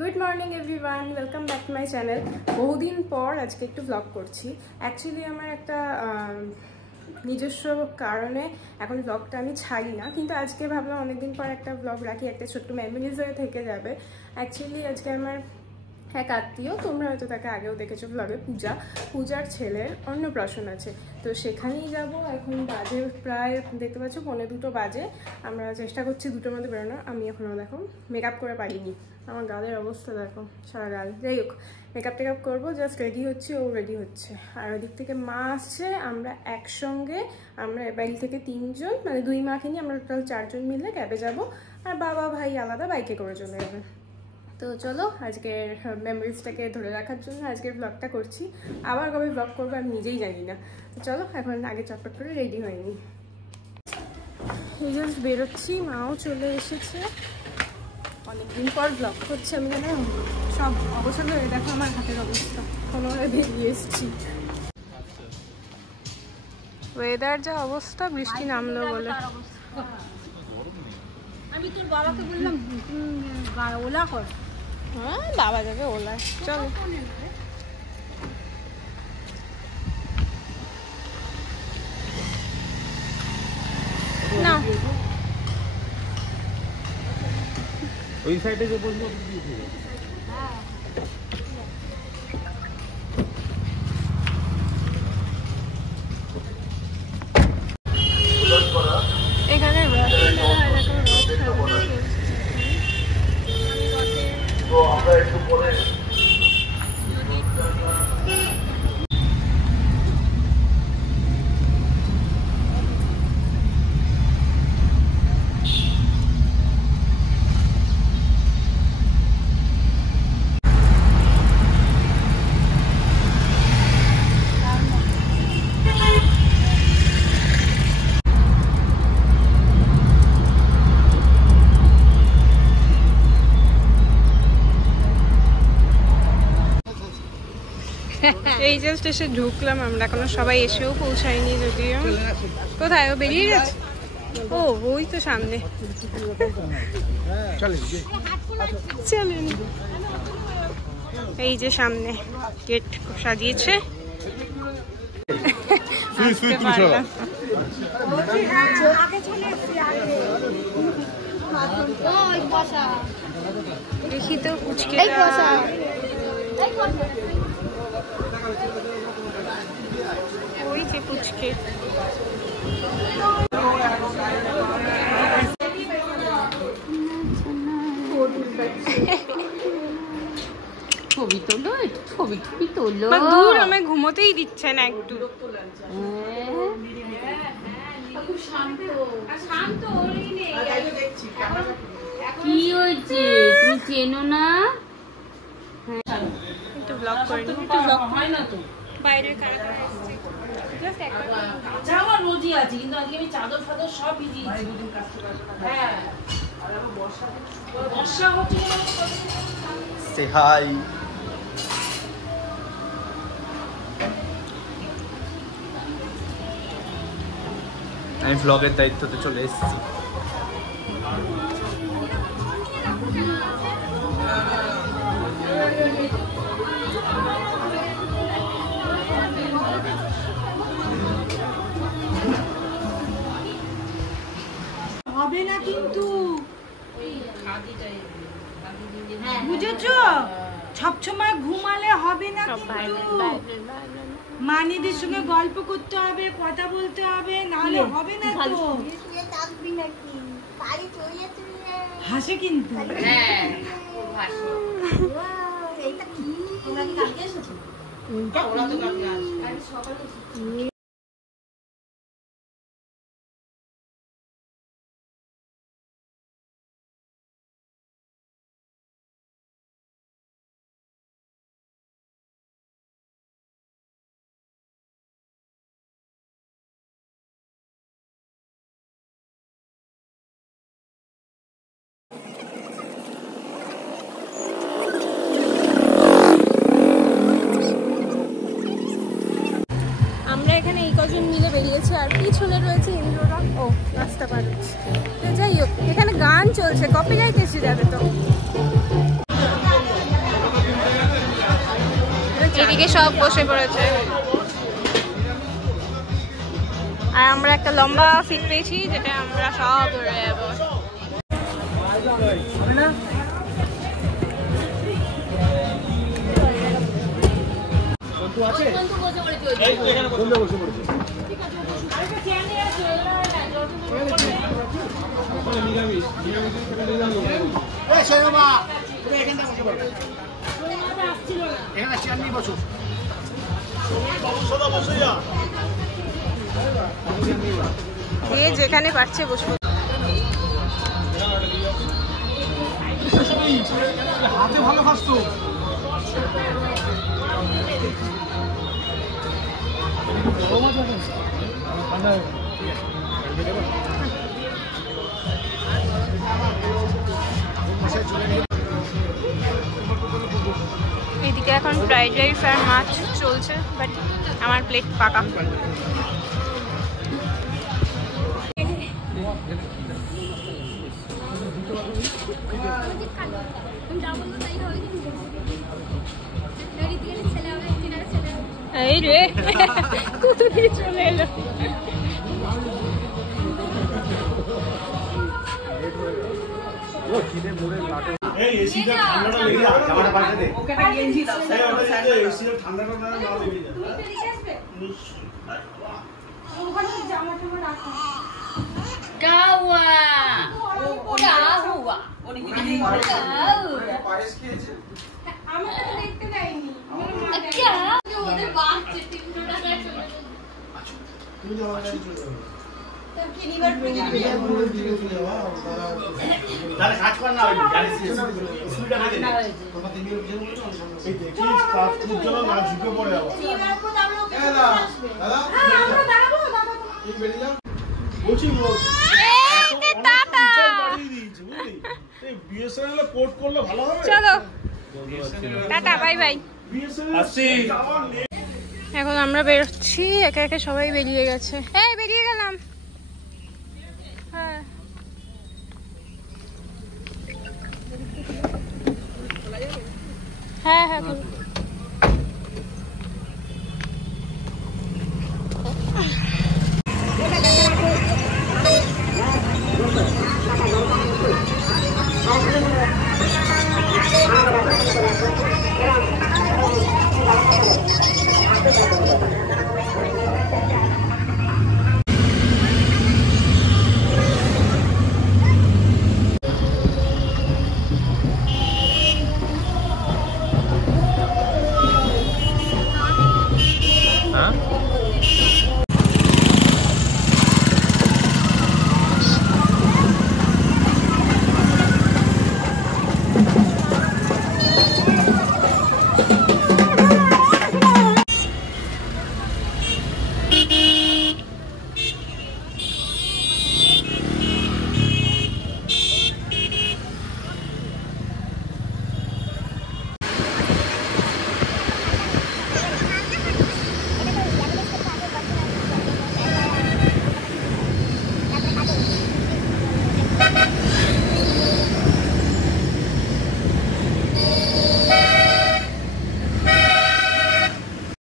Good morning everyone, welcome back to my channel. বহুদিন পর আজকে একটু ব্লগ করছি। অ্যাকচুয়ালি আমার একটা নিজস্ব কারণে এখন ব্লগটা আমি ছাড়ি না, কিন্তু আজকে ভাবলাম অনেকদিন পর একটা ব্লগ রাখি, একটা ছোট্ট মেমোরিজ হয়ে থেকে যাবে। অ্যাকচুয়ালি আজকে আমার এক আত্মীয়, তোমরা হয়তো তাকে আগেও দেখেছো ব্লগে, পূজার ছেলের অন্নপ্রাশন আছে, তো সেখানেই যাব। এখন বাজে প্রায় দেখতে পাচ্ছ 1:45 বাজে। আমরা চেষ্টা করছি 2টোর মধ্যে বেরোনোর। আমি এখনও দেখো মেকআপ করে পারিনি, আমার গালের অবস্থা দেখো, সারা গাল। যাই হোক, মেকআপ টেকআপ করবো, জাস্ট রেডি হচ্ছে, ও রেডি হচ্ছে, আর ওদিক থেকে মা আসছে। আমরা একসঙ্গে, আমরা বাড়ি থেকে 3 জন, মানে 2 মাকে নিয়ে আমরা টোটাল 4 জন মিলে ক্যাবে যাব, আর বাবা ভাই আলাদা বাইকে করে চলে যাবে। তো চলো, আজকের মেমোরিজটাকে ধরে রাখার জন্য আজকের ব্লগটা করছি। আবার কবে ব্লগ করবো আমি নিজেই জানি না। তো চলো, এখন আগে চটপট করে রেডি হয়নি, এই জাস্ট বেরোচ্ছি, মাও চলে এসেছে। অনেকদিন পর ব্লগ করছি আমি, জানো সব অবসর হয়ে দেখো আমার হাতের অবস্থা, কোনোভাবে বেরিয়ে এসেছি। ওয়েদার যা অবস্থা, বৃষ্টি নামলো বলে। আমি তোর বাবাকে বললাম ওলা কর। হ্যাঁ, বাবা যাবে ওলায়, চলো। না ওই সাইডে যে বলবো এখানে আমরা একটু পরে এই জাস্ট এসে ঢুকলাম আমরা, এখনো সবাই এসেও পৌঁছায়নি যদিও। কোথায় ও বেরিয়ে গেছে? ও ওই তো সামনে। চলেন, এই যে সামনে গেট সাজিয়েছে। দেখি তো পুচকে, ওই যে পুচকে। ছবি তোলো, একটু ছবি তোলো। দূর, আমায় ঘুমোতেই দিচ্ছে না একটু। কি হয়েছে, তুমি চেনো না? একটু ব্লগ করে নি, একটু ব্লগ হয় না তো বাইরের কারা কারা এসেছে। জাস্ট একটা আমার রোজই আছে, কিন্তু আজকে আমি চাদর ফাদর সব ভিজিয়েছি। হ্যাঁ, বর্ষা হচ্ছে। সে হাই। আমি ব্লগের দায়িত্বতে চলে এসেছি। হবে না কিন্তু, বুঝেছো? সবসময় ঘুমালে হবে না কিন্তু, মানিদের সঙ্গে গল্প করতে হবে, কথা বলতে হবে, নাহলে হবে না তো। হাসে কিন্তু। এখানে এই কজন মিলে বেরিয়েছে, আর পিছনে রয়েছে ইন্দ্ররা। ও রাস্তা পার হচ্ছে। তো যাই হোক, এখানে গান চলছে, কপিরাইট এসে যাবে তো। এদিকে সব বসে পড়েছে আর আমরা একটা লম্বা সিট পেয়েছি যেটা আমরা সব ধরে যাবো। যেখানে পারছে বসবো। হাতে ভালো খাস তো। এদিকে এখন ফ্রাইড রাইস আর মাছ চলছে, বাট আমার প্লেট পাকা। এই রে কত দিয়ে চলে এলো। চলো টাটা বাই বাই। এখন আমরা বেরোচ্ছি, একে একে সবাই বেরিয়ে গেছে। হ্যাঁ বেরিয়ে গেলাম। হ্যাঁ হ্যাঁ হ্যাঁ